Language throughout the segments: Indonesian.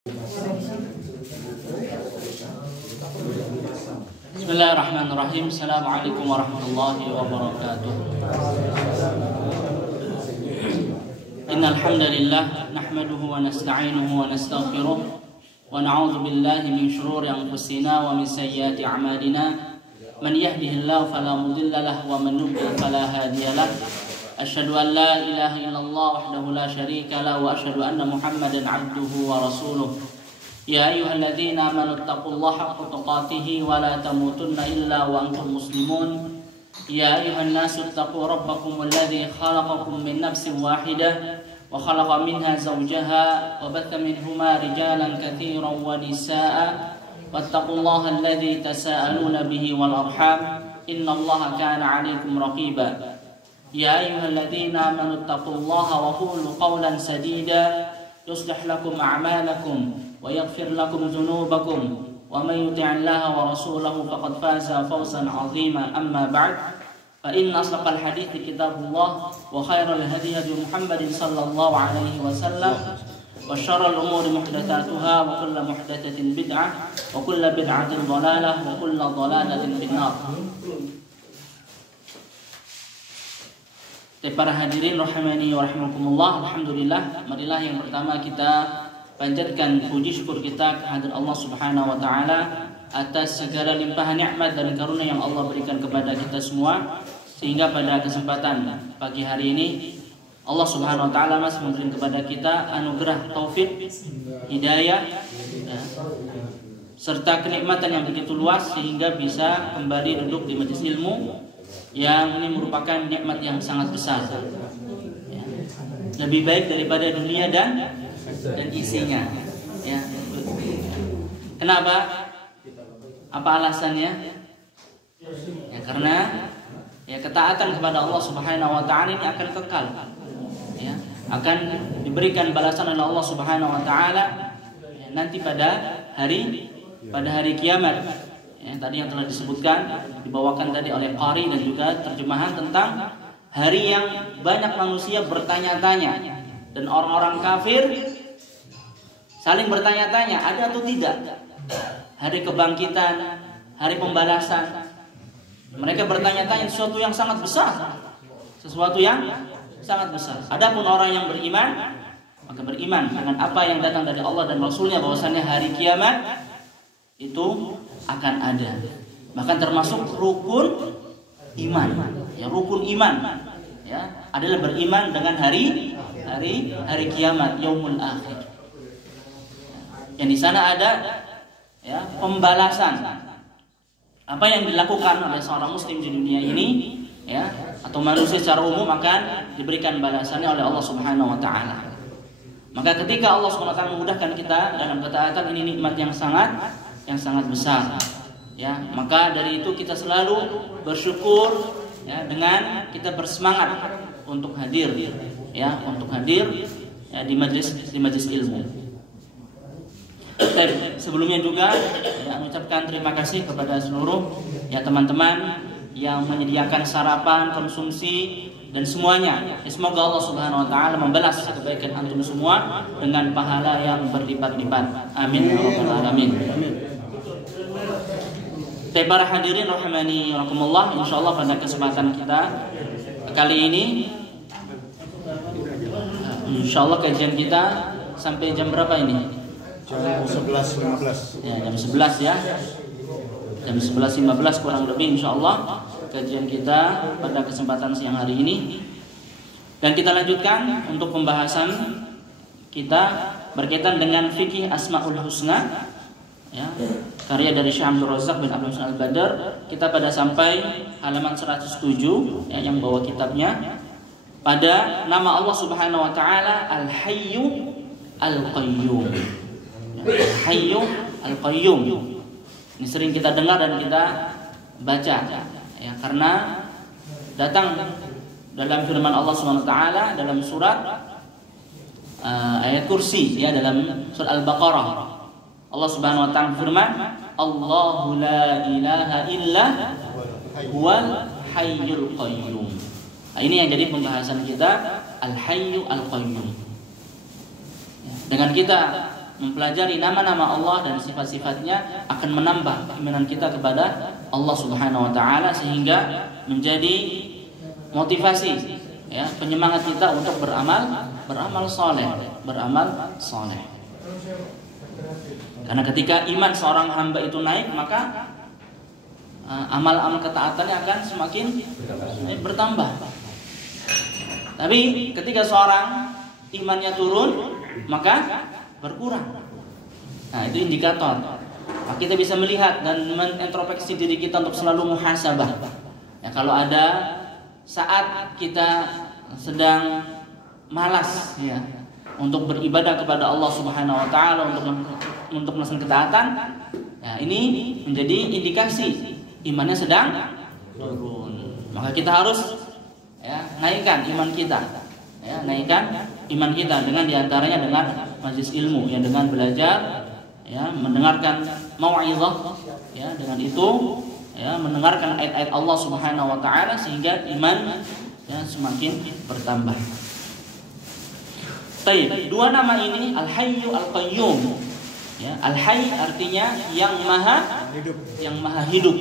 Bismillahirrahmanirrahim. Assalamualaikum warahmatullahi wabarakatuh. Innal hamdalillah nahmaduhu wa nasta'inuhu wa nastaghfiruh wa na'udzu billahi min shururi anfusina wa min sayyiati a'malina. Man yahdihillahu fala mudilla lahu wa man yudlil fala hadiya lahu. Asyhadu an la ilaha illallah wahdahu la syarika lahu wa asyhadu anna Muhammadan 'abduhu wa rasuluh. Ya ayyuhalladzina amanu taqullaha haqqa tuqatih wa la tamutunna illa wa antum muslimun. Ya ayyuhan nasu taqu rabbakum alladzi khalaqakum min nafsin wahidah wa khalaqa minha zawjaha wa batha minhuma rijalan katsiran wa nisaa'a wattaqullaha alladzi tasaaluna bihi wal arham innallaha kana 'alaikum raqiba. Ya ayyuhalladzina amanu taqullaha wa qulu qawlan sadida yuslih lakum a'malakum ويغفر لكم ذنوبكم ومن يطع الله ورسوله فقد فاز فوزا عظيما. أما بعد فإن أصدق الحديث كتاب الله وخير الهدي هدي محمد صلى الله عليه وسلم وشر الأمور محدثاتها وكل محدثة بدعة وكل بدعة ضلالة وكل ضلالة في النار. Para hadirin rahimani wa rahimakumullah, alhamdulillah, marilah yang pertama kita panjatkan puji syukur kita kehadirat Allah Subhanahu wa taala atas segala limpahan nikmat dan karunia yang Allah berikan kepada kita semua, sehingga pada kesempatan pagi hari ini Allah Subhanahu wa taala masih memberikan kepada kita anugerah taufik, hidayah, serta kenikmatan yang begitu luas sehingga bisa kembali duduk di majelis ilmu yang ini merupakan nikmat yang sangat besar. Lebih baik daripada dunia dan isinya, ya. Kenapa? Apa alasannya? Ya karena ketaatan kepada Allah Subhanahu wa taala ini akan kekal, ya, akan diberikan balasan oleh Allah Subhanahu wa taala nanti pada hari kiamat. Ya, tadi yang telah disebutkan, dibawakan tadi oleh qari dan juga terjemahan tentang hari yang banyak manusia bertanya-tanya dan orang-orang kafir saling bertanya-tanya ada atau tidak hari kebangkitan, hari pembalasan. Mereka bertanya-tanya sesuatu yang sangat besar, Adapun orang yang beriman, maka beriman dengan apa yang datang dari Allah dan Rasulnya, bahwasannya hari kiamat itu akan ada. Bahkan termasuk rukun iman, rukun iman, adalah beriman dengan hari kiamat, yaumul akhir. Yang di sana ada pembalasan apa yang dilakukan oleh seorang muslim di dunia ini, atau manusia secara umum akan diberikan balasannya oleh Allah Subhanahu wa taala. Maka ketika Allah Subhanahu wa taala memudahkan kita dalam ketaatan, ini nikmat yang sangat besar, maka dari itu kita selalu bersyukur, dengan kita bersemangat untuk hadir, di majelis ilmu. Sebelumnya juga mengucapkan terima kasih kepada seluruh teman-teman yang menyediakan sarapan, konsumsi dan semuanya. Semoga Allah Subhanahu wa taala membalas kebaikan antum semua dengan pahala yang berlipat-lipat. Amin ya rabbal alamin. Para hadirin rahimani rahimakumullah, insyaallah pada kesempatan kita kali ini, insyaallah kajian kita sampai jam berapa ini? Jam 11.15. Jam 11 ya. Jam 11.15 kurang lebih insyaallah kajian kita pada kesempatan siang hari ini. Dan kita lanjutkan untuk pembahasan kita berkaitan dengan fikih Asmaul Husna, karya dari Syekh Abdul Razak bin Abdul Hasan Al-Badr. Kita pada sampai halaman 107, yang bawa kitabnya, pada nama Allah Subhanahu wa taala Al-Hayyu Al-Qayyum. Hayyu Al-Qayyum. Ini sering kita dengar dan kita baca, karena datang dalam firman Allah Subhanahu wa taala dalam surat ayat kursi, dalam surat Al-Baqarah. Allah Subhanahu wa taala firman, Allahu la ilaha illa huwal hayyul qayyum. Ini yang jadi pembahasan kita, Al-Hayyu Al-Qayyum. Dengan kita mempelajari nama-nama Allah dan sifat-sifatnya akan menambah keimanan kita kepada Allah Subhanahu wa taala sehingga menjadi motivasi ya, penyemangat kita untuk beramal saleh. Karena ketika iman seorang hamba itu naik, maka amal-amal ketaatannya akan semakin bertambah. Tapi ketika seorang imannya turun, maka berkurang. Nah, itu indikator. Nah, kita bisa melihat dan mengintrospeksi diri kita untuk selalu muhasabah. Ya, kalau ada saat kita sedang malas ya untuk beribadah kepada Allah Subhanahu wa taala, untuk melaksanakan ketaatan, ya, ini menjadi indikasi imannya sedang turun. Maka kita harus ya naikkan iman kita. Ya, naikkan iman kita dengan diantaranya dengan majelis ilmu, ya, dengan belajar, ya, mendengarkan mau'izah, ya, dengan itu ya mendengarkan ayat-ayat Allah Subhanahu wa taala sehingga iman ya semakin bertambah. Baik, dua nama ini Al-Hayyu Al-Qayyum. Ya, Al-Hayy artinya yang maha hidup.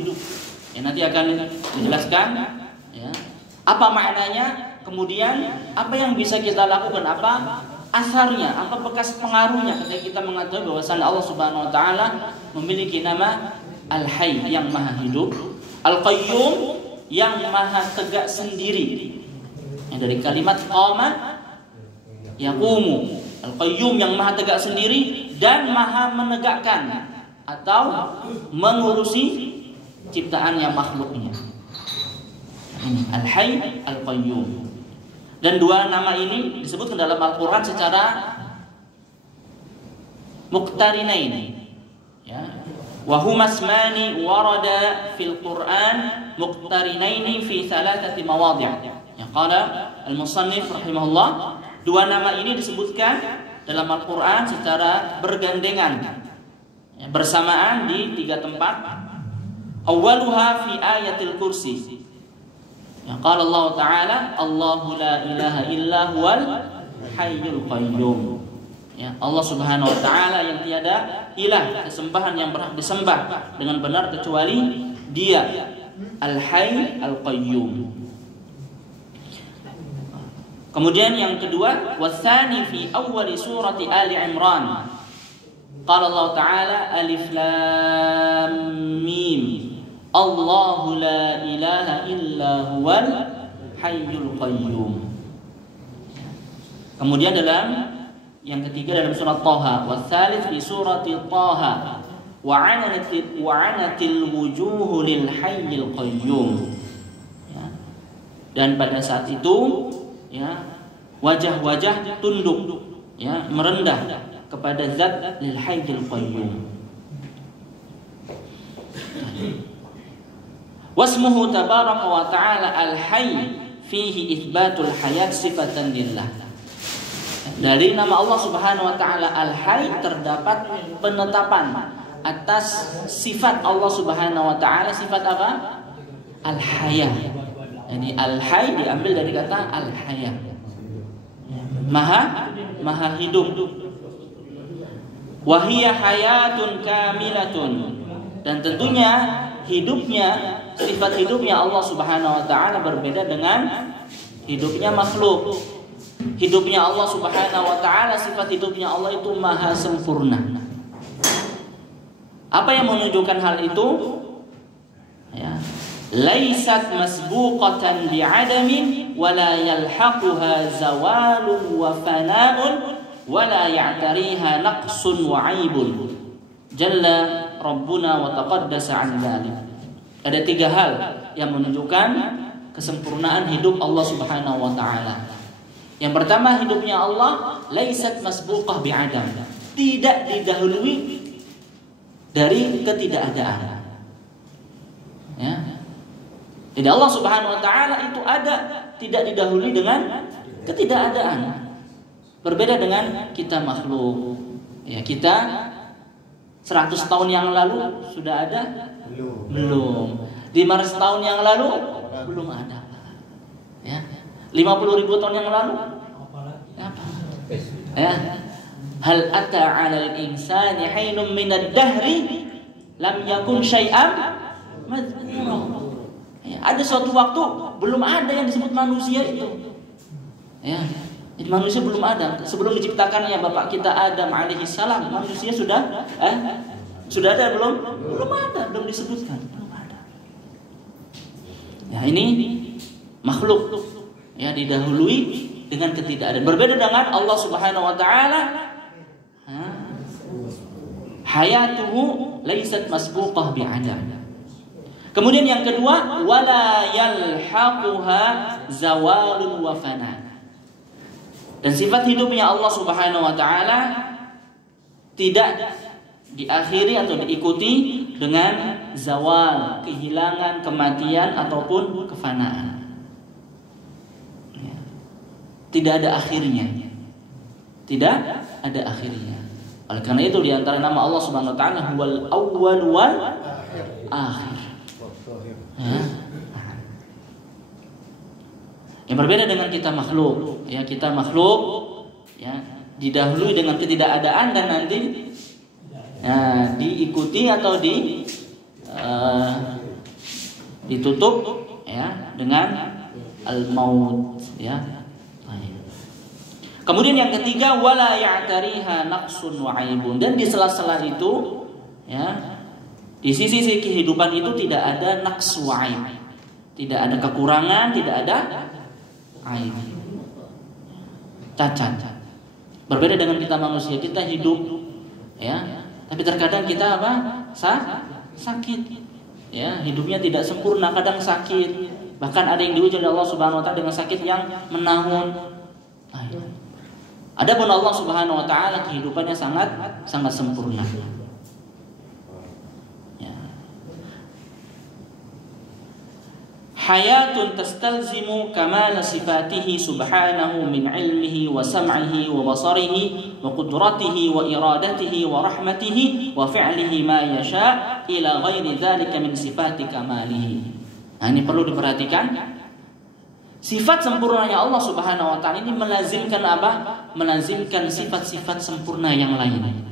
Ya, nanti akan dijelaskan ya apa maknanya. Kemudian apa yang bisa kita lakukan, apa asarnya, apa bekas pengaruhnya ketika kita mengetahui bahwasanya Allah Subhanahu wa taala memiliki nama Al-Hayy yang maha hidup, Al-Qayyum yang maha tegak sendiri. Yang dari kalimat qama yaqumu, Al-Qayyum yang maha tegak sendiri dan maha menegakkan atau mengurusi ciptaannya, makhluknya. Ini Al-Hayy Al-Qayyum. Dan dua nama ini disebutkan dalam Al-Quran secara muqtarinain. Ya. Wa huma asmani warada fil Quran muqtarinain fi thalathati mawadhi'. Ya, qala al-musannif rahimahullah, dua nama ini disebutkan dalam Al-Quran secara bergandengan, ya, bersamaan di tiga tempat. Awwaluha fi ayatil kursi. Ya, qala Allah Ta'ala, Allahu la ilaha illa huwal hayyul qayyum. Ya, Allah Subhanahu wa taala yang tiada ilah sesembahan yang berhak disembah dengan benar kecuali Dia, Al-Hayy Al-Qayyum. Kemudian yang kedua, watsani fi awwal surati Ali Imran. Qala Allah Ta'ala, Alif Lam Mim. Allahu la ilaha illa huwal hayyul qayyum. Kemudian dalam yang ketiga dalam surat Thaha, watsalits fi surati Thaha, wa 'anatil wujuhu lil hayyil qayyum. Ya. Dan pada saat itu ya wajah-wajah tunduk ya merendah kepada zat lil hayyil qayyum. Wasmuhu tabaraka wa ta'ala al-hayy fihi itsbatul hayat sifatan lillah. Dari nama Allah Subhanahu wa taala Al-Hayy terdapat penetapan atas sifat Allah Subhanahu wa taala. Sifat apa? Al-Haya. Jadi Al-Hayy diambil dari kata Al-Haya. Maha hidup. Wa hiya hayatun kamilatun. Dan tentunya hidupnya, sifat hidupnya Allah Subhanahu wa taala berbeda dengan hidupnya makhluk. Hidupnya Allah Subhanahu wa taala, sifat hidupnya Allah itu maha sempurna. Apa yang menunjukkan hal itu? Ya. Laisat masbuqatan bi'adamin wa la yalhaquha zawalun wa fana'un wa la ya'tariha naqsun wa 'aibun. Jalla Rabbuna wa taqaddasa 'an dzalik. Ada tiga hal yang menunjukkan kesempurnaan hidup Allah Subhanahu wa taala. Yang pertama, hidupnya Allah laisat masbuqah bi'adam, tidak didahului dari ketidakadaan. Ya. Jadi Allah Subhanahu wa taala itu ada, tidak didahului dengan ketidakadaan. Berbeda dengan kita makhluk. Ya, kita 100 tahun yang lalu sudah ada? Belum. 500 tahun yang lalu belum ada. Ya. 50.000 tahun yang lalu apa? Ya. Hal ata 'alal insani hinum minad dahri lam yakun syai'an madhkura. Ya, ada suatu waktu belum ada yang disebut manusia itu. Ya, manusia belum ada. Sebelum diciptakannya bapak kita Adam alaihi salam, manusia sudah ada belum? Belum ada, belum disebutkan. Belum ada. Ya, ini makhluk ya didahului dengan ketidakadaan. Berbeda dengan Allah Subhanahu wa taala. Hayatuhu laysat masbuqah bi'adam. Kemudian yang kedua, wala yalhaquha zawalun wa fana. Dan sifat hidupnya Allah Subhanahu wa taala tidak diakhiri atau diikuti dengan zawal, kehilangan, kematian ataupun kefanaan. Tidak ada akhirnya. Tidak ada akhirnya. Oleh karena itu di antara nama Allah Subhanahu wa taala huwal awwal wal akhir. Yang berbeda dengan kita makhluk, ya kita makhluk ya didahului dengan ketidakadaan dan nanti diikuti atau ditutup ya dengan al-maut ya. Kemudian yang ketiga, wala ya'tariha naqsun wa 'aibun. Dan di sela-sela itu ya di sisi kehidupan itu tidak ada naqs wa 'aib. Tidak ada kekurangan, tidak ada aib. Cacat. Berbeda dengan kita manusia, kita hidup ya, tapi terkadang kita sakit. Ya, hidupnya tidak sempurna, kadang sakit. Bahkan ada yang diuji oleh Allah Subhanahu wa taala dengan sakit yang menahun. Adapun Allah Subhanahu wa taala kehidupannya sangat sempurna. Ya. Hayatun tastalzimu kamal sifatihi subhanahu min ilmihi wa sam'ihi wa basarihi wa qudratihi wa iradatihi wa rahmatihi wa fi'lihi ma yasha ila ghairi dzalika min sifati kamalihi. Nah, ini perlu diperhatikan. Sifat sempurnanya Allah Subhanahu wa taala ini melazimkan apa? Melazimkan sifat-sifat sempurna yang lain.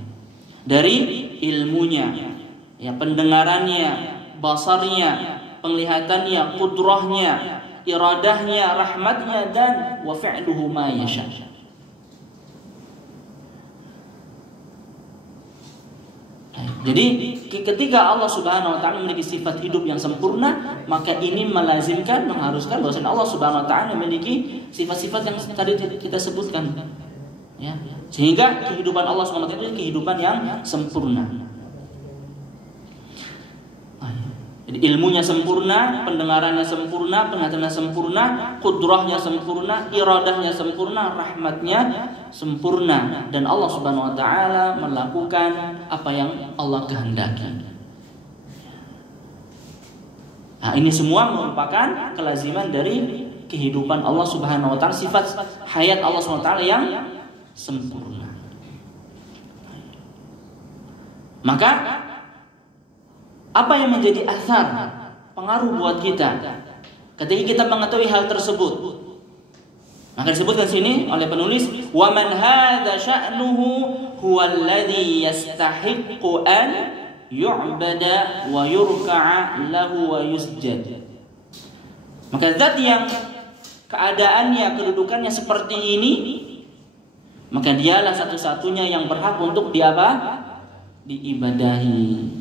Dari ilmunya, ya pendengarannya, basarnya, penglihatannya, qudrahnya, iradahnya, rahmatnya dan wa fi'luhu ma yasha. Jadi ketika Allah Subhanahu wa taala memiliki sifat hidup yang sempurna, maka ini melazimkan, mengharuskan bahwasanya Allah Subhanahu wa taala memiliki sifat-sifat yang tadi kita sebutkan. Ya. Sehingga kehidupan Allah Subhanahu wa taala itu kehidupan yang sempurna. Jadi ilmunya sempurna, pendengarannya sempurna, penglihatannya sempurna, qudrahnya sempurna, iradahnya sempurna, rahmatnya sempurna, dan Allah Subhanahu wa taala melakukan apa yang Allah kehendaki. Nah, ini semua merupakan kelaziman dari kehidupan Allah Subhanahu wa taala, sifat hayat Allah Subhanahu wa taala yang sempurna. Maka apa yang menjadi athar, pengaruh buat kita ketika kita mengetahui hal tersebut? Maka disebutkan sini oleh penulis, wa man hadza sya'nuhu huwa alladhi yastahiqqu an yu'bada wa yurka'a lahu wa yusjad. Maka zat yang keadaannya, kedudukannya seperti ini, maka dialah satu-satunya yang berhak untuk diibadahi.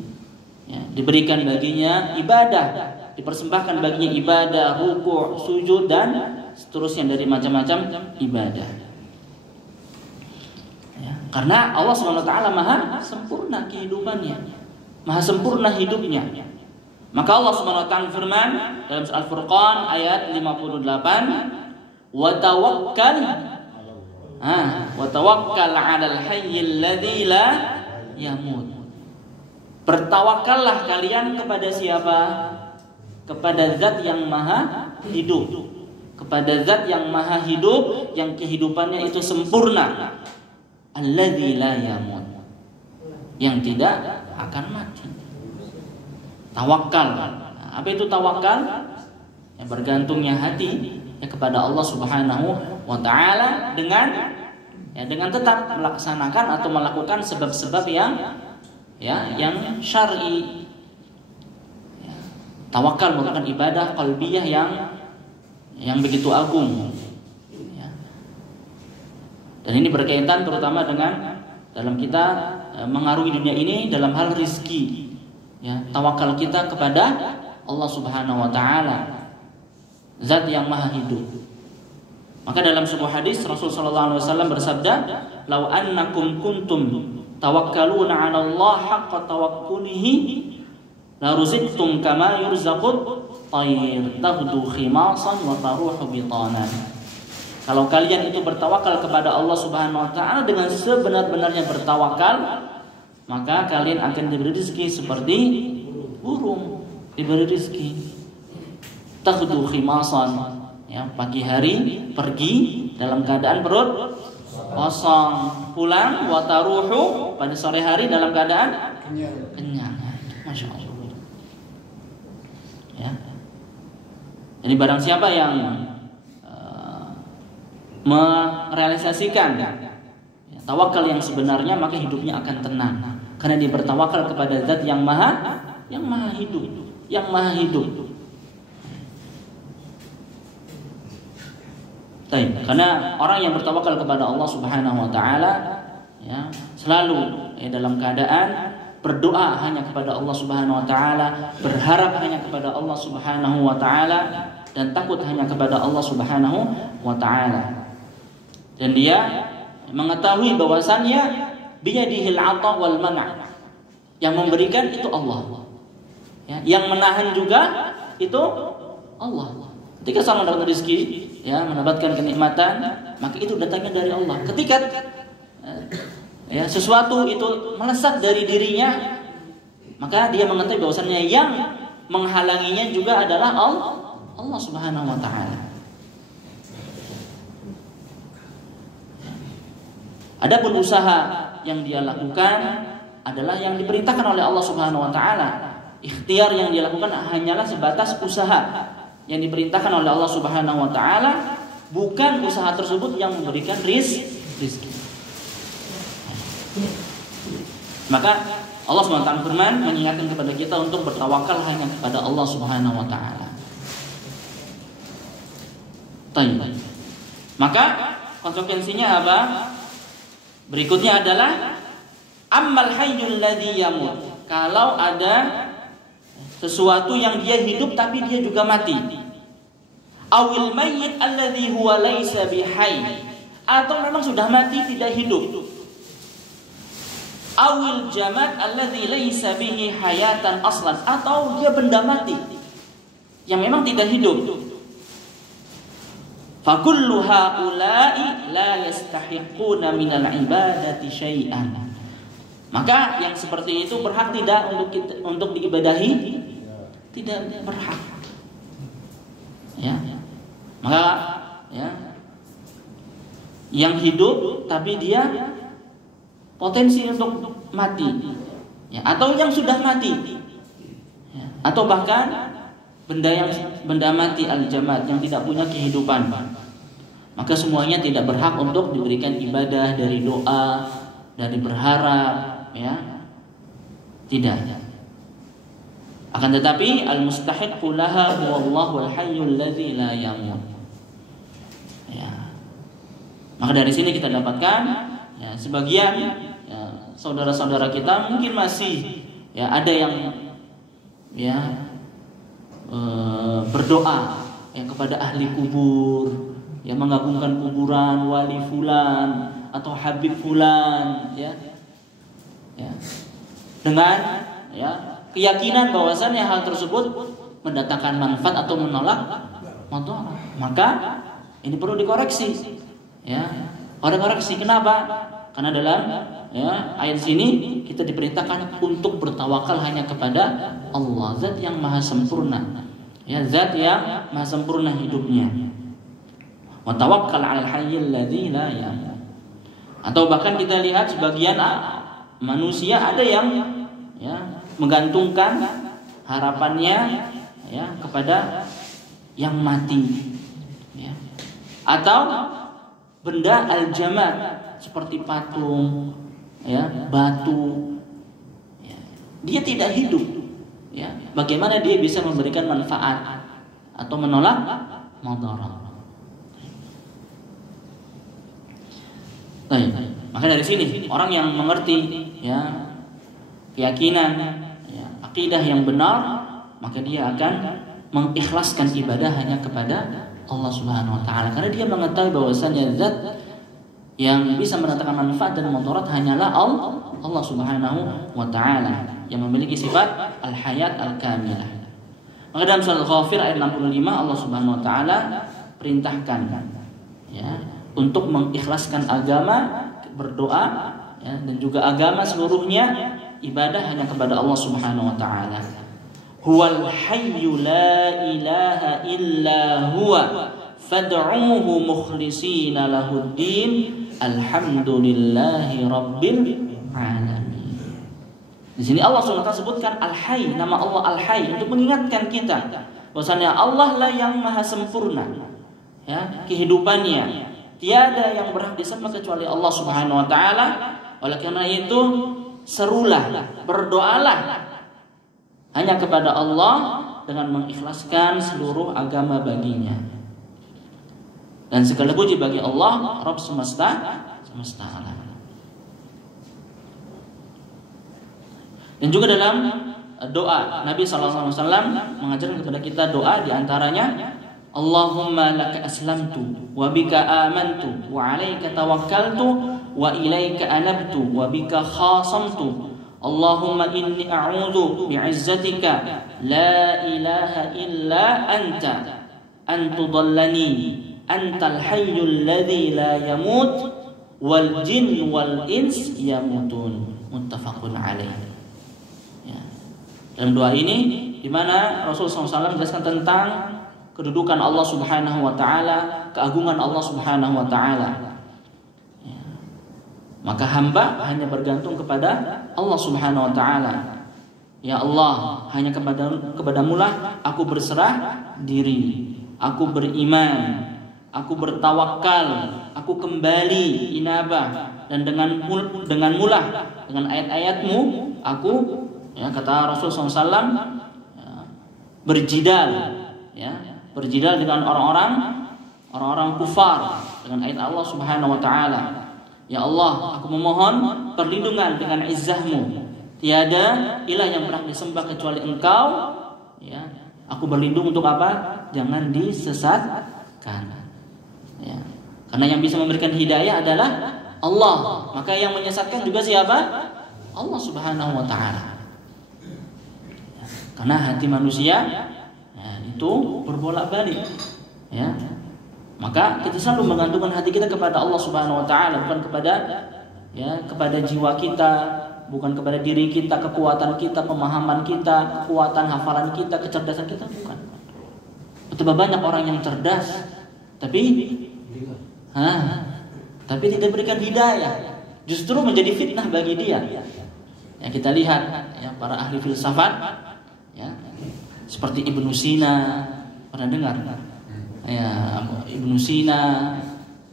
Ya, diberikan baginya ibadah, dipersembahkan baginya ibadah, ruku', sujud dan seterusnya dari macam-macam ibadah. Ya, karena Allah SWT maha sempurna kehidupannya, maha sempurna hidupnya. Maka Allah SWT firman dalam surah Al-Furqan ayat 58, wa tawakkal 'alal hayyil ladzi la yamut. Bertawakallah kalian kepada siapa? Kepada zat yang maha hidup. Kepada zat yang maha hidup, yang kehidupannya itu sempurna. Alladzi la yamut. Yang tidak akan mati. Tawakal. Nah, apa itu tawakal? Yang bergantungnya hati ya kepada Allah Subhanahu wa taala dengan ya, dengan tetap melaksanakan atau melakukan sebab-sebab yang syar'i. Ya, tawakal merupakan ibadah qalbiyah yang begitu agung. Ya. Dan ini berkaitan terutama dengan dalam kita mengarungi dunia ini dalam hal rizki. Ya, tawakal kita kepada Allah Subhanahu wa taala, Zat yang Maha Hidup. Maka dalam sebuah hadis Rasul sallallahu alaihi wasallam bersabda, "Lau annakum kuntum tawakkaluna 'ala Allah haqqa tawakkulihi la ruzqtum kama yurzaqut tayr taghdu khimasan wa taruhu bitanan." Kalau kalian itu bertawakal kepada Allah Subhanahu wa taala dengan sebenar-benarnya bertawakal, maka kalian akan diberi rezeki seperti burung diberi rezeki. Taghdu khimasan, ya, pagi hari pergi dalam keadaan perut kosong, pulang wataruhu pada sore hari dalam keadaan kenyang. Masya Allah. Ya. Jadi barang siapa yang merealisasikan tawakal yang sebenarnya, maka hidupnya akan tenang karena dia bertawakal kepada Zat yang maha hidup, yang maha hidup. Karena orang yang bertawakal kepada Allah Subhanahu wa taala, ya, selalu dalam keadaan berdoa hanya kepada Allah Subhanahu wa taala, berharap hanya kepada Allah Subhanahu wa taala, dan takut hanya kepada Allah Subhanahu wa taala. Dan dia mengetahui bahwasannya biyadihil 'atha wal man'. Yang memberikan itu Allah. Ya, yang menahan juga itu Allah. Ketika seorang mendapat rezeki, ya, mendapatkan kenikmatan, maka itu datangnya dari Allah. Ketika ya, sesuatu itu melesat dari dirinya, maka dia mengetahui bahwasannya yang menghalanginya juga adalah Allah Subhanahu wa taala. Adapun usaha yang dia lakukan adalah yang diperintahkan oleh Allah Subhanahu wa taala. Ikhtiar yang dia lakukan hanyalah sebatas usaha yang diperintahkan oleh Allah Subhanahu wa taala, bukan usaha tersebut yang memberikan rizki. Maka Allah Subhanahu wa taala firman mengingatkan kepada kita untuk bertawakal hanya kepada Allah Subhanahu wa taala. Maka konsekuensinya apa? Berikutnya adalah ammal hayyul ladzi yamut. Kalau ada sesuatu yang dia hidup tapi dia juga mati. Awil mayyit alladzi huwa laisa bihayy. Atau memang sudah mati tidak hidup. Awil jamad alladzi laisa bihi hayatan aslan. Atau dia benda mati yang memang tidak hidup. Fakullu haula'i la yastahiquna minal ibadati syai'an. Maka yang seperti itu berhak tidak untuk diibadahi? Tidak berhak. Ya. Maka ya, yang hidup tapi dia potensi untuk mati. Ya, atau yang sudah mati. Ya, atau bahkan benda mati al-jamad yang tidak punya kehidupan, maka semuanya tidak berhak untuk diberikan ibadah, dari doa, dari berharap, ya, tidak. Akan tetapi al-mustahiqqu laha huwallahu al-hayyul ladzi la yamut. Ya. Maka dari sini kita dapatkan, ya, sebagian, ya, saudara-saudara kita mungkin masih, ya, ada yang, ya, berdoa, ya, kepada ahli kubur, ya, mengagungkan kuburan wali fulan atau habib fulan, ya, ya, dengan, ya, keyakinan bahwasannya hal tersebut mendatangkan manfaat atau menolak mudarat. Maka ini perlu dikoreksi, ya, koreksi. Kenapa? Karena dalam, ya, ayat sini kita diperintahkan untuk bertawakal hanya kepada Allah, Zat yang maha sempurna, ya, Zat yang maha sempurna hidupnya. Wa tawakkal 'alal hayyil ladzi la yamut. Atau bahkan kita lihat sebagian manusia ada yang, ya, menggantungkan harapannya, ya, kepada yang mati, ya, atau benda al-jamad seperti patung, ya, batu, ya, dia tidak hidup, ya. Bagaimana dia bisa memberikan manfaat atau menolak mudarat? Maka dari sini orang yang mengerti, ya, keyakinan, ya, akidah yang benar, maka dia akan mengikhlaskan ibadah hanya kepada Allah Subhanahu wa taala, karena dia mengetahui bahwasanya zat yang bisa mendatangkan manfaat dan mudarat hanyalah Allah Subhanahu wa taala yang memiliki sifat al-hayat al-kamilah. Maka dalam surah Al-Ghafir ayat 65 Allah Subhanahu wa taala perintahkan, ya, untuk mengikhlaskan agama, berdoa, ya, dan juga agama seluruhnya ibadah hanya kepada Allah Subhanahu wa taala. Huwal hayyu la ilaha illa huwa fad'uuhu mukhlishina lahuddin alhamdulillahi rabbil alamin. Di sini Allah SWT sebutkan Al-Hayy, nama Allah Al-Hayy, untuk mengingatkan kita bahwasanya Allah lah yang maha sempurna, ya, kehidupannya. Tiada yang berhak disembah kecuali Allah Subhanahu wa taala. Oleh karena itu, serulah, berdoalah hanya kepada Allah dengan mengikhlaskan seluruh agama baginya. Dan segala puji bagi Allah, Rabb semesta alam. Dan juga dalam doa Nabi SAW mengajarkan kepada kita doa, diantaranya Allahumma laka aslamtu wa bika amantu wa alaika tawakkaltu wa ilaika anabtu wa bika khasamtu. Allahumma inni a'udzu bi'izzatika la ilaha illa anta an tudallani antal hayyul ladzi la yamut wal jin wal ins yamutun. Muttafaqun alaih. Ya. Dalam doa ini di mana Rasulullah SAW menjelaskan tentang kedudukan Allah Subhanahu wa taala, keagungan Allah Subhanahu wa taala. Maka hamba hanya bergantung kepada Allah Subhanahu wa taala. Ya Allah, hanya kepadamu lah aku berserah diri, aku beriman, aku bertawakal, aku kembali inabah, dan dengan mulah dengan ayat-ayatmu aku, ya, kata Rasulullah SAW, ya, berjidal dengan orang-orang kufar dengan ayat Allah Subhanahu wa taala. Ya Allah, aku memohon perlindungan dengan izzah-Mu. Tiada ilah yang berhak disembah kecuali Engkau. Ya, aku berlindung untuk apa? Jangan disesatkan. Ya, karena yang bisa memberikan hidayah adalah Allah. Maka yang menyesatkan juga siapa? Allah Subhanahu wa taala. Ya, karena hati manusia, ya, itu berbolak-balik. Ya. Maka kita selalu menggantungkan hati kita kepada Allah Subhanahu wa taala, bukan kepada jiwa kita, bukan kepada diri kita, kekuatan kita, pemahaman kita, kekuatan hafalan kita, kecerdasan kita, bukan. Betapa banyak orang yang cerdas tapi tidak berikan hidayah, justru menjadi fitnah bagi dia. Ya, kita lihat, ya, para ahli filsafat, ya, seperti Ibnu Sina, pernah dengar? Ya, Ibnu Sina,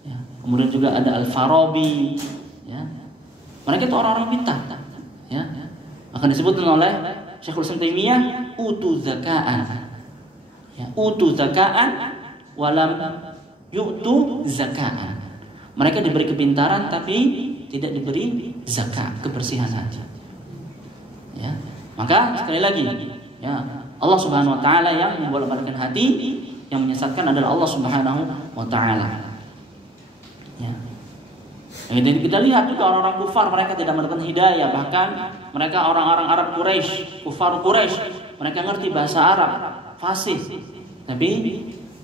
ya, kemudian juga ada Al-Farabi, ya. Mereka itu orang-orang pintar, ya. Akan disebutkan oleh Syekhul Islam Taimiyah utu zaka'an. Ya, utu zaka'an walam yu'tu zaka'an. Mereka diberi kepintaran tapi tidak diberi zakat, kebersihan hati. Ya. Maka sekali lagi, ya, Allah Subhanahu wa taala yang membolak-balikkan hati, yang menyesatkan adalah Allah Subhanahu wa taala. Ya. Dan kita lihat juga orang-orang kufar, mereka tidak mendapatkan hidayah. Bahkan mereka orang-orang Arab Quraisy, kufar Quraisy, mereka ngerti bahasa Arab, fasih, tapi,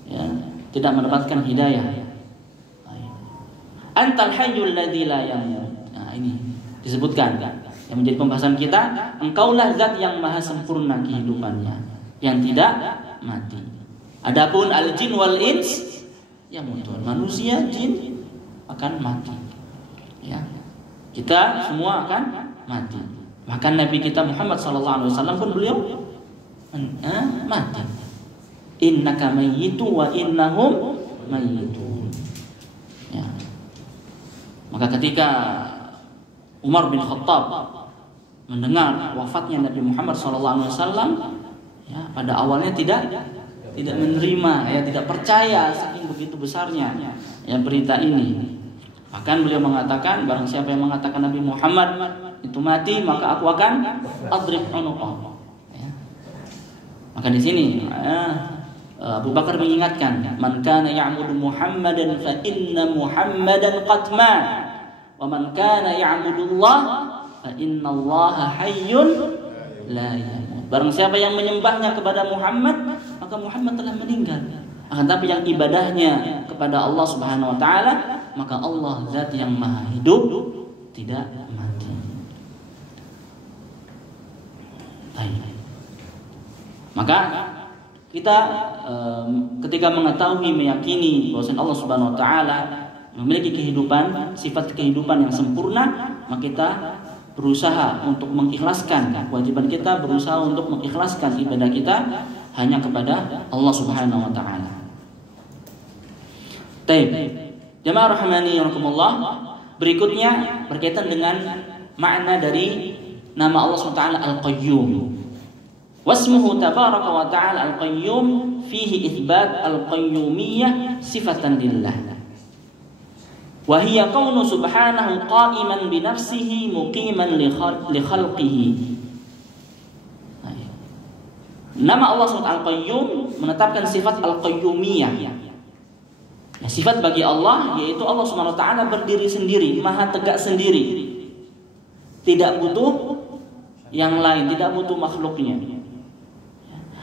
ya, tidak mendapatkan hidayah. Antal hayyul ladzi la yamut. Nah, ini disebutkan yang menjadi pembahasan kita. Engkaulah zat yang maha sempurna kehidupannya, yang tidak mati. Adapun al-jin wal ins yamutun, manusia, jin akan mati. Ya, kita semua akan mati. Bahkan Nabi kita Muhammad SAW pun beliau mati. Innaka mayyitu wa innahum mayyitun. Ya. Maka ketika Umar bin Khattab mendengar wafatnya Nabi Muhammad SAW, ya, pada awalnya tidak menerima, ya, tidak percaya, saking begitu besarnya ya berita ini. Bahkan beliau mengatakan, barang siapa yang mengatakan Nabi Muhammad itu mati, maka aku akan adrib unuqah. Ya. Maka di sini Abu Bakar mengingatkan, man kana ya'budu Muhammadan fa inna Muhammadan qad mat, wa man kana ya'budu Allah fa inna Allah hayyun la yamut. Barang siapa yang menyembahnya kepada Muhammad, maka Muhammad telah meninggal. Akan tapi yang ibadahnya kepada Allah Subhanahu wa taala, maka Allah zat yang maha hidup, tidak mati. Baik. Maka kita ketika mengetahui, meyakini bahwa Allah Subhanahu wa taala memiliki kehidupan, sifat kehidupan yang sempurna, maka kita berusaha untuk mengikhlaskan kewajiban kita, berusaha untuk mengikhlaskan ibadah kita hanya kepada Allah Subhanahu wa taala. Baik. Jamaah rahimani rahimakumullah, berikutnya berkaitan dengan makna dari nama Allah Subhanahu wa taala Al-Qayyum. Wasmuhu tabaraka wa ta'ala Al-Qayyum fihi itsbat al-qayyumiyyah sifatan lillah. Wa hiya kaunu subhanahu qa'iman bi nafsihi muqiman li khalqihi. Nama Allah SWT Al-Qayyum menetapkan sifat Al-Qayyumiyah. Nah, sifat bagi Allah yaitu Allah SWT berdiri sendiri, maha tegak sendiri, tidak butuh yang lain, tidak butuh makhluknya.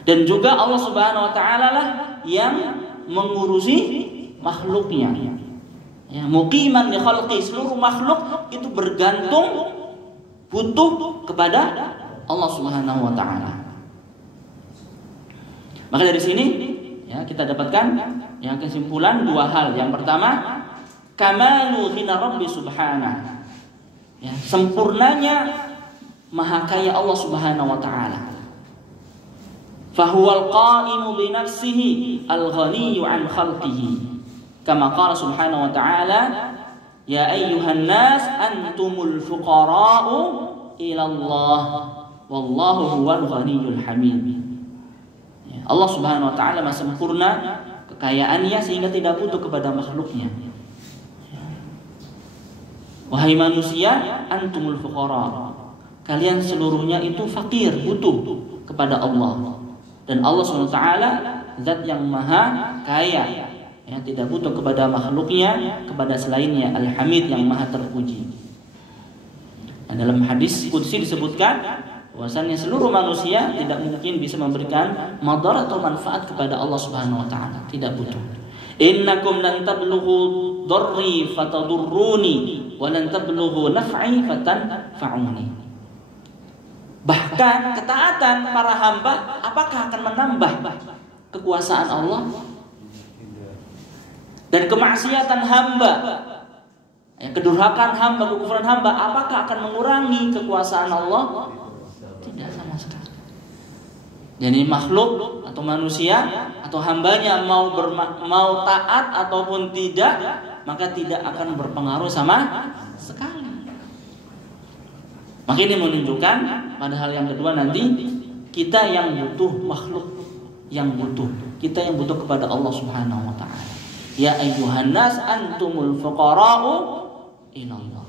Dan juga Allah Subhanahu wa taala lah yang mengurusi makhluknya. Ya, muqiman li khalqi, seluruh makhluk itu bergantung, butuh kepada Allah Subhanahu wa taala. Maka dari sini ya kita dapatkan yang kesimpulan dua hal. Yang pertama, kamalu ghina rabbi subhanahu. Ya, sempurnanya maha kaya Allah Subhanahu wa taala. Fahuwal qa'imu bi nafsihi al-ghaniyyu an khalqihi. Kama qala subhanahu wa ta'ala, ya ayyuhan nas antumul fuqara'u ila Allah wallahu huwal ghaniyyul hamid. Ya, Allah Subhanahu wa taala maha sempurna kekayaannya sehingga tidak butuh kepada makhluknya. Wahai manusia, antumul fuqara. Kalian seluruhnya itu fakir, butuh kepada Allah. Dan Allah SWT zat yang maha kaya, ya, tidak butuh kepada makhluknya, kepada selainnya, Al-Hamid yang maha terpuji. Dan dalam hadis qudsi disebutkan bahwasannya seluruh manusia tidak mungkin bisa memberikan madarat atau manfaat kepada Allah Subhanahu wa taala, tidak butuh. Innakum lan tablughu darri fatadurruni wa lan tablughu naf'i fatanfa'uni. Bahkan ketaatan para hamba apakah akan menambah kekuasaan Allah? Dan kemaksiatan hamba, kedurhakaan hamba, kekufuran hamba, apakah akan mengurangi kekuasaan Allah? Tidak sama sekali. Jadi makhluk atau manusia atau hambanya mau taat ataupun tidak, maka tidak akan berpengaruh sama sekali. Maka ini menunjukkan pada hal yang kedua nanti, kita yang butuh, makhluk yang butuh, kita yang butuh kepada Allah Subhanahu wa taala. Ya ayyuhan nas antumul fuqara'u ila Allah.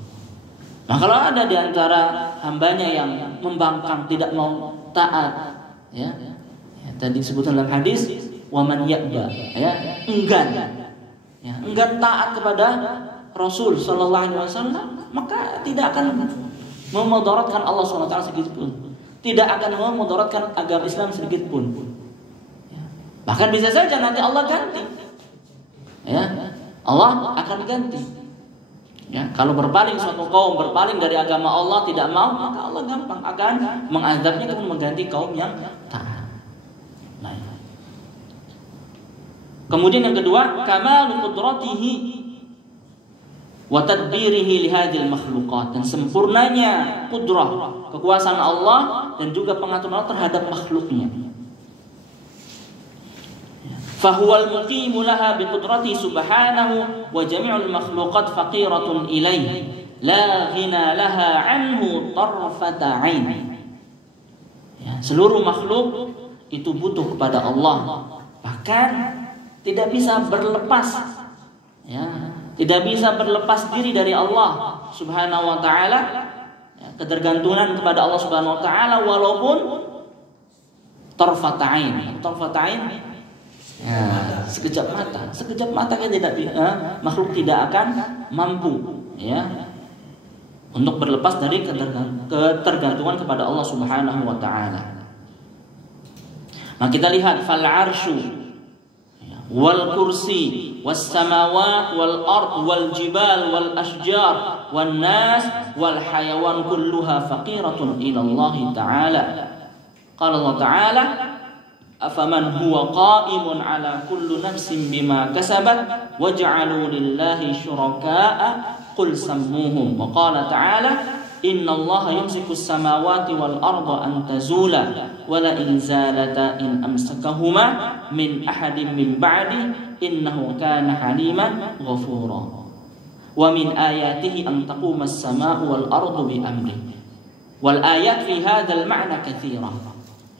Nah, kalau ada di antara hambanya yang membangkang, tidak mau taat, ya tadi disebutkan dalam hadis, wa man ya'ba, ya enggan taat kepada Rasul sallallahu alaihi wasallam, maka tidak akan memudaratkan Allah SWT sedikit pun, tidak akan memudaratkan agama Islam sedikit pun. Bahkan bisa saja nanti Allah ganti, ya Allah akan ganti. Ya, kalau berpaling suatu kaum, berpaling dari agama Allah, tidak mau, maka Allah gampang akan mengazabnya, kemudian mengganti kaum yang taat. Nah, kemudian yang kedua, kamalu qudratihi wa tadbirihi li hadhil makhluqat, dan sempurnanya kudrah, kekuasaan Allah dan juga pengaturan Allah terhadap makhluknya. Fahuwal muqimu laha biqudrati subhanahu wa jami'ul makhluqat faqiratun ilaihi la ghina laha anhu tarfata ain. Ya, seluruh makhluk itu butuh kepada Allah, bahkan tidak bisa berlepas, ya, tidak bisa berlepas diri dari Allah Subhanahu wa taala, ya, ketergantungan kepada Allah Subhanahu wa taala walaupun tarfata ain. Tarfata ain, ya, sekejap mata kan makhluk tidak akan mampu, ya, untuk berlepas dari ketergantungan kepada Allah Subhanahu wa taala. Maka kita lihat fal arsyu wal kursi was samawat wal ard wal jibal wal ashjar wan nas wal hayawan kulluha faqiratun ila Allah taala. Qala Allah taala afaman huwa qa'imun ala kulli nafsin bima kasabat waj'alu lillahi syuraka'a qul sammuhum. Wa qala ta'ala innallaha yumsikus samawati wal arda an tazula wa la in zalata in amsakahuma min ahadin min ba'di innahu kana haliman ghafura. Wa min ayatihi an taquma as-samaa'u wal ardu bi amri. Wal ayat fi hadzal ma'na katsira.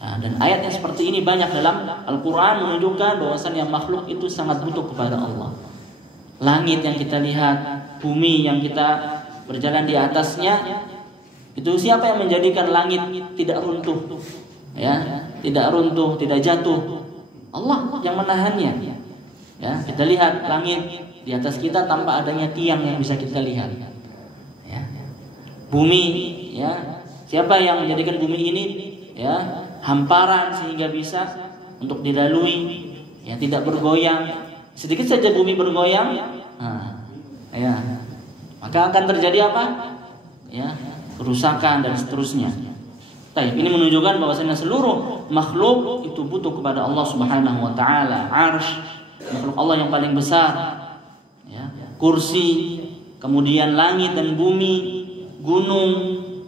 Nah, dan ayat yang seperti ini banyak dalam Al-Quran menunjukkan bahwasannya makhluk itu sangat butuh kepada Allah. Langit yang kita lihat, bumi yang kita berjalan di atasnya, itu siapa yang menjadikan langit tidak runtuh, ya, tidak runtuh, tidak jatuh? Allah yang menahannya. Ya, kita lihat langit di atas kita tanpa adanya tiang yang bisa kita lihat. Ya. Bumi, ya, siapa yang menjadikan bumi ini, ya, hamparan sehingga bisa untuk dilalui, ya, tidak bergoyang. Sedikit saja bumi bergoyang, ya, maka akan terjadi apa? Ya, kerusakan dan seterusnya. Baik, ini menunjukkan bahwasanya seluruh makhluk itu butuh kepada Allah Subhanahu wa taala. Arsy, makhluk Allah yang paling besar, ya, kursi, kemudian langit dan bumi, gunung,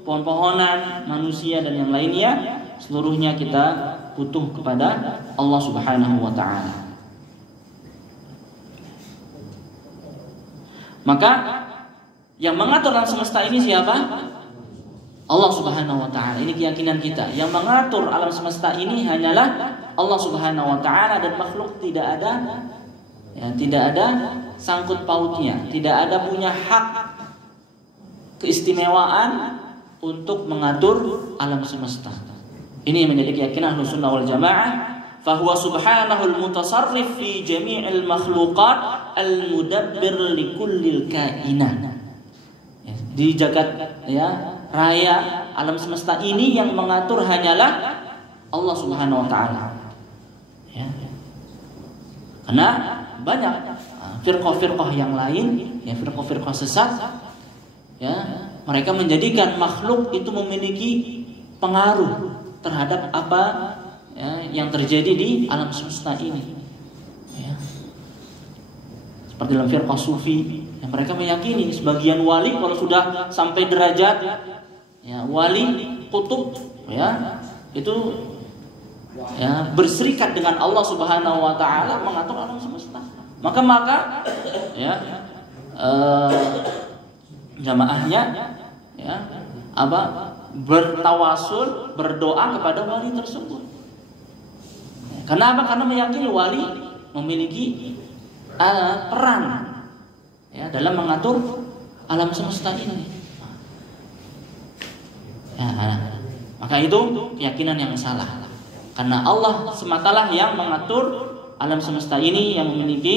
pohon-pohonan, manusia dan yang lainnya, seluruhnya kita butuh kepada Allah Subhanahu wa taala. Maka yang mengatur alam semesta ini siapa? Allah Subhanahu wa taala. Ini keyakinan kita. Yang mengatur alam semesta ini hanyalah Allah Subhanahu wa taala, dan makhluk tidak ada, ya, tidak ada sangkut pautnya, tidak ada punya hak keistimewaan untuk mengatur alam semesta. Ini menjadi keyakinan Ahlussunnah wal Jamaah. Fahuwa subhanahul mutasarrif fi jami'il makhluqat al-mudabbir li kullil kainat. Di jagat, ya, raya alam semesta ini yang mengatur hanyalah Allah Subhanahu wa taala. Ya. Karena banyak firqah-firqah yang lain, ya, firqah-firqah sesat, ya, mereka menjadikan makhluk itu memiliki pengaruh terhadap apa, ya, yang terjadi di alam semesta ini, ya. Seperti dalam firqah sufi, yang mereka meyakini sebagian wali kalau sudah sampai derajat, ya, wali kutub, ya, itu, ya, berserikat dengan Allah Subhanahu wa taala, mengatur alam semesta. Maka ya, jamaahnya, ya, apa, bertawasul, berdoa kepada wali tersebut. Kenapa? Karena meyakini wali memiliki peran, ya, dalam mengatur alam semesta ini. Ya, maka itu keyakinan yang salah. Karena Allah sematalah yang mengatur alam semesta ini, yang memiliki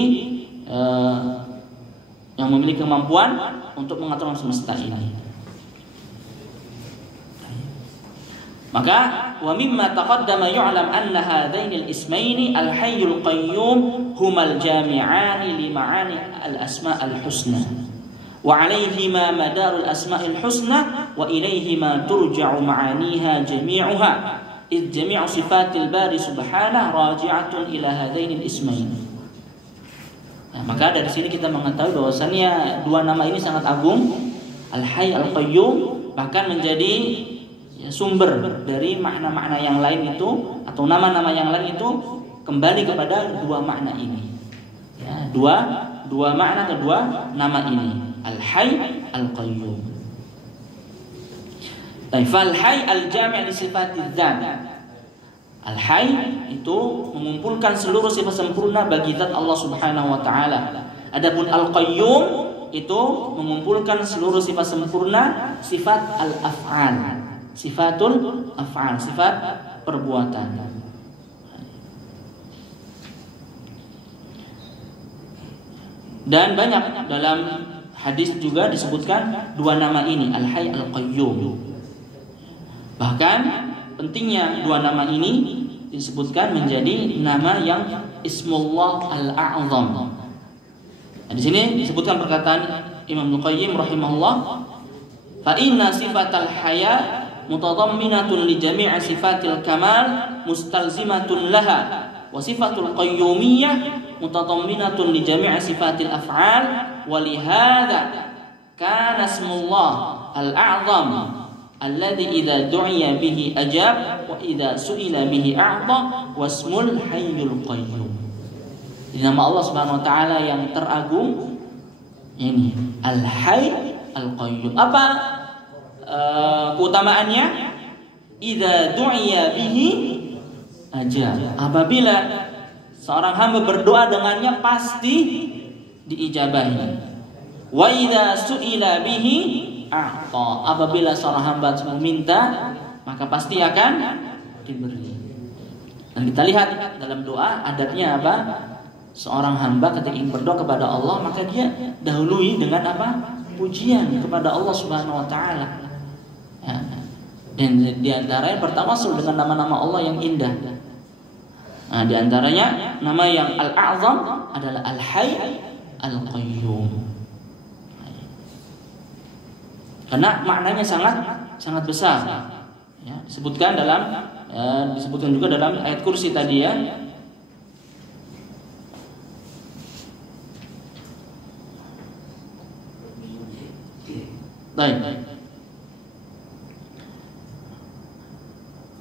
kemampuan untuk mengatur alam semesta ini. Maka wa mimma taqaddama yu'lam anna hadaini al-ismaini al-hayyul qayyum humal jami'ani li ma'ani al-asma' al-husna wa 'alayhima madarul asma'il husna wa ilayhima turja'u ma'aniha jami'uha id jami'u sifatil bari subhanahu raji'atun ila hadaini al-ismaini. Nah, maka dari sini kita mengetahui bahwasannya dua nama ini sangat agung, al-hayy al-qayyum, bahkan menjadi sumber dari makna-makna yang lain itu, atau nama-nama yang lain itu, kembali kepada dua makna ini. Ya, dua makna kedua nama ini, Al-Hayy, Al-Qayyum. Al-Hayy al-jami' li sifatiz dzat. Al-Hayy itu mengumpulkan seluruh sifat sempurna bagi zat Allah Subhanahu wa taala. Adapun Al-Qayyum itu mengumpulkan seluruh sifat sempurna, sifat al-af'al, sifatul af'al, sifat perbuatan. Dan banyak dalam hadis juga disebutkan dua nama ini, Al-Hayy, Al-Qayyum. Bahkan pentingnya dua nama ini disebutkan menjadi nama yang Ismullah Al-A'zam. Nah, di sini disebutkan perkataan Imam Al-Qayyim rahimahullah, fa inna sifatal haya mutadamminatun li jami'i sifatil kamal mustalzimatun laha, wa sifatul qayyumiyyah mutadamminatun li jami'i sifatil af'al, wa li hadza kana ismullah al-a'zam alladhi idza du'iya bihi ajab wa idza su'ila bihi a'ta wasmul hayyul qayyum. Jadi nama Allah Subhanahu wa taala yang teragung ini Al-Hayy, Al-Qayyum. Apa keutamaannya? Idza du'iya bihi ajab. Apabila seorang hamba berdoa dengannya pasti diijabahi. Wa idza su'ila bihi a'ta. Apabila seorang hamba meminta maka pasti akan diberi. Dan kita lihat dalam doa adabnya apa? Seorang hamba ketika ingin berdoa kepada Allah maka dia dahului dengan apa? Pujian kepada Allah Subhanahu wa taala. Ya. Dan di antaranya bertawasul dengan nama-nama Allah yang indah. Nah, di antaranya nama yang Al-A'zam adalah Al-Hayy, Al-Qayyum. Karena maknanya sangat besar. Ya, disebutkan juga dalam ayat kursi tadi ya. Baik.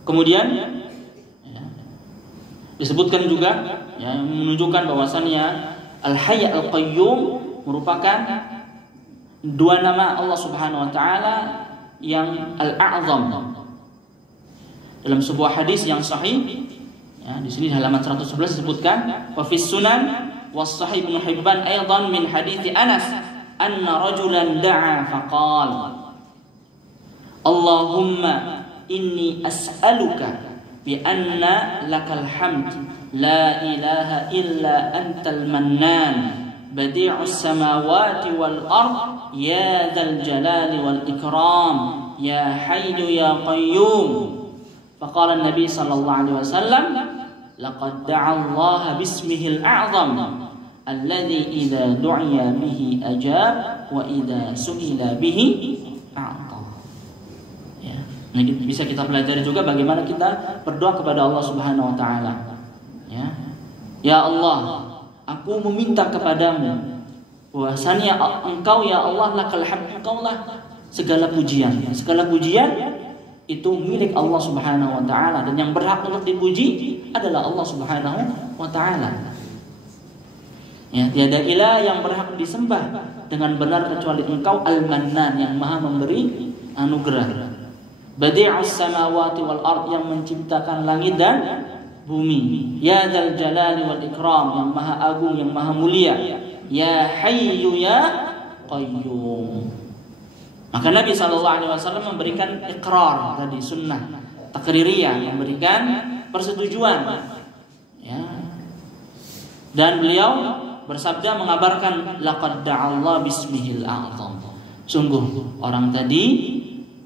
Kemudian ya, disebutkan juga ya, menunjukkan bahwasannya Al-Hayy, Al-Qayyum merupakan dua nama Allah Subhanahu wa taala yang Al-A'zam. Dalam sebuah hadis yang sahih ya, di sini halaman 111 disebutkan wa fis sunan was sahih Ibnu Hibban aidan min hadits Anas anna rajulan da'a faqala Allahumma inni as'aluka bi anna lakal hamd la ilaha illa antal mannan badi'us samawati wal ard ya dzal jalali wal ikram ya hayyu ya qayyum. Faqala an-nabi sallallahu alaihi wasallam laqad da'a Allah bismihil a'zam alladhi idza du'iya bihi ajab wa idza su'ila bihi a'ta. Ya. Nah, bisa kita pelajari juga bagaimana kita berdoa kepada Allah Subhanahu wa taala. Ya. Ya Allah, aku meminta kepadamu bahwasanya Engkau ya Allah lakal hamd, Engkaulah segala pujian. Segala pujian itu milik Allah Subhanahu wa taala dan yang berhak untuk dipuji adalah Allah Subhanahu wa taala. Ya, tiada ilah yang berhak disembah dengan benar kecuali Engkau Al-Mannan yang Maha memberi anugerah. Badi'us samawati wal ard yang menciptakan langit dan bumi. Ya dzal jalali wal ikram yang Maha agung yang Maha mulia. Ya Hayyu ya Qayyum. Maka Nabi SAW memberikan ikrar tadi sunnah takririyah, memberikan persetujuan. Ya. Dan beliau bersabda mengabarkan laqad da'allah bismihil a'zam. Sungguh orang tadi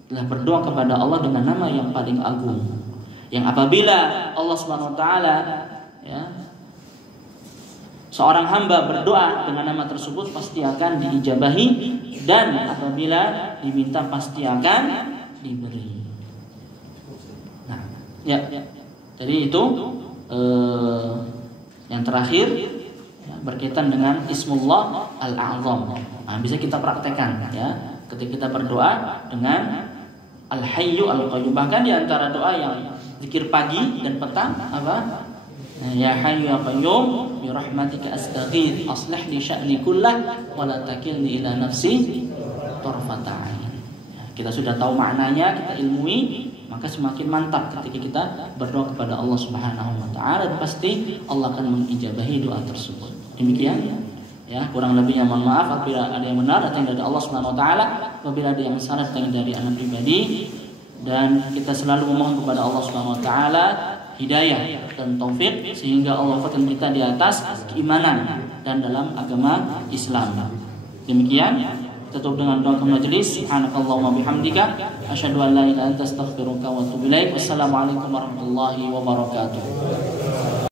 telah berdoa kepada Allah dengan nama yang paling agung. Yang apabila Allah Subhanahu wa taala ya, seorang hamba berdoa dengan nama tersebut pasti akan diijabahi dan apabila diminta pasti akan diberi. Nah, ya. Jadi itu yang terakhir ya, berkaitan dengan Ismullah Al-A'zam. Nah, bisa kita praktekkan ya ketika kita berdoa dengan Al-Hayyu Al-Qayyum. Bahkan di antara doa yang zikir pagi dan petang apa? Ya Hayyu ya Qayyum bi rahmatika astaghits aslih li sya'ni kullah wa la takilni ila nafsi tarfata ain. Kita sudah tahu maknanya, kita ilmui, maka semakin mantap ketika kita berdoa kepada Allah Subhanahu wa taala, dan pasti Allah akan mengijabahi doa tersebut. Demikian ya, kurang lebihnya mohon maaf apabila ada yang benar datang dari Allah Subhanahu wa taala, apabila ada yang salah datang dari anak pribadi, dan kita selalu memohon kepada Allah Subhanahu wa taala hidayah dan taufik sehingga Allah wafatkan kita di atas keimanan dan dalam agama Islam. Demikian, tutup dengan doa majelis. Subhanakallahumma bihamdika asyhadu an la ilaha illa anta astaghfiruka wa atubu ilaik. Wassalamualaikum warahmatullahi wabarakatuh.